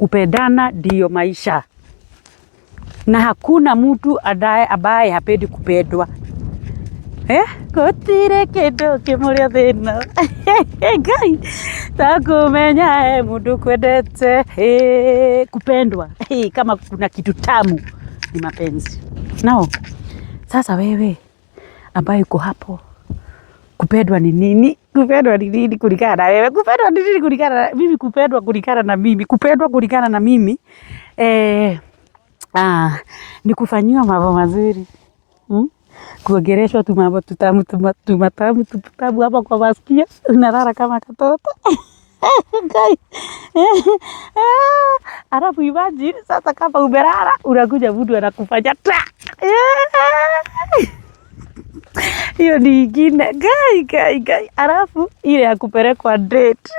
Kupendana ndio maisha. Na hakuna mtu ambaye hapendi kupendwa. Gutire kindu kimuria thina. Ngai takumenya mundu kwendete kupendwa. Kama kuna kitu tamu ni mapenzi. Nao sasa wewe ambaye uko hapo, kupendwa ni nini? Kupendwa ni nini kulingana na wewe? Kupendwa ni nini kulingana na mimi? Kupendwa kulingana na mimi. Kupendwa kulingana na mimi ni kufanyiwa mambo mazuri. Kuongeleshwa tu mambo tutamu hapa kwa masikio, unalala kama katoto. Ngai. Alafu imagine sasa kama umelala unakuja mtu anakufanya ta. Hiyo ni ingine. Gai. Alafu ile ya kupelekwa date.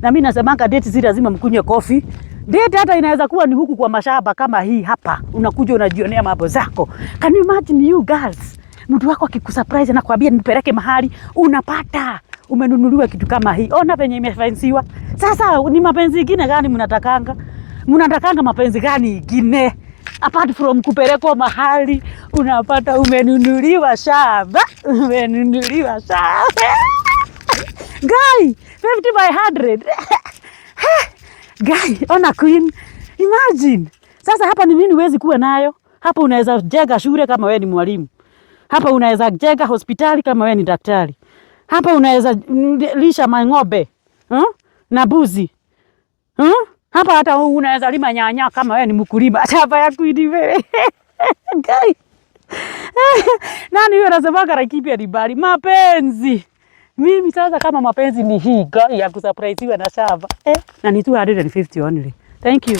Na mimi nasemanga date si lazima mkunywe coffee. Date hata inaweza kuwa ni huku kwa mashamba kama hii hapa. Unakuja unajionea mambo zako. Can you imagine you girls? Mtu wako akikusurprise na kuambia nipeleke mahali, unapata umenunuliwa kitu kama hii. Ona venye imefansiwa. Sasa ni mapenzi gani gani mnatakanga? Mnatakanga mapenzi gani ingine? Apart from kupelekwa mahali, unapata umenunuliwa shamba. Umenunuliwa shamba. Guy, 50/100. Guy, ona queen. Imagine. Sasa hapa ni nini huwezi kuwa nayo? Hapa unaweza jenga shule kama wewe ni mwalimu. Hapa unaweza jenga hospitali kama wewe ni daktari. Hapa unaweza lisha ng'ombe na mbuzi. Hapa hata unaweza lima nyanya kama wewe ni mkulima. Hapa ya queen wewe. Guy. Nani yeye anasema karakipia ni bali mapenzi. Mimi sasa kama mapenzi ni hii ya kusurprise na shamba. Na ni 250 only. Thank you.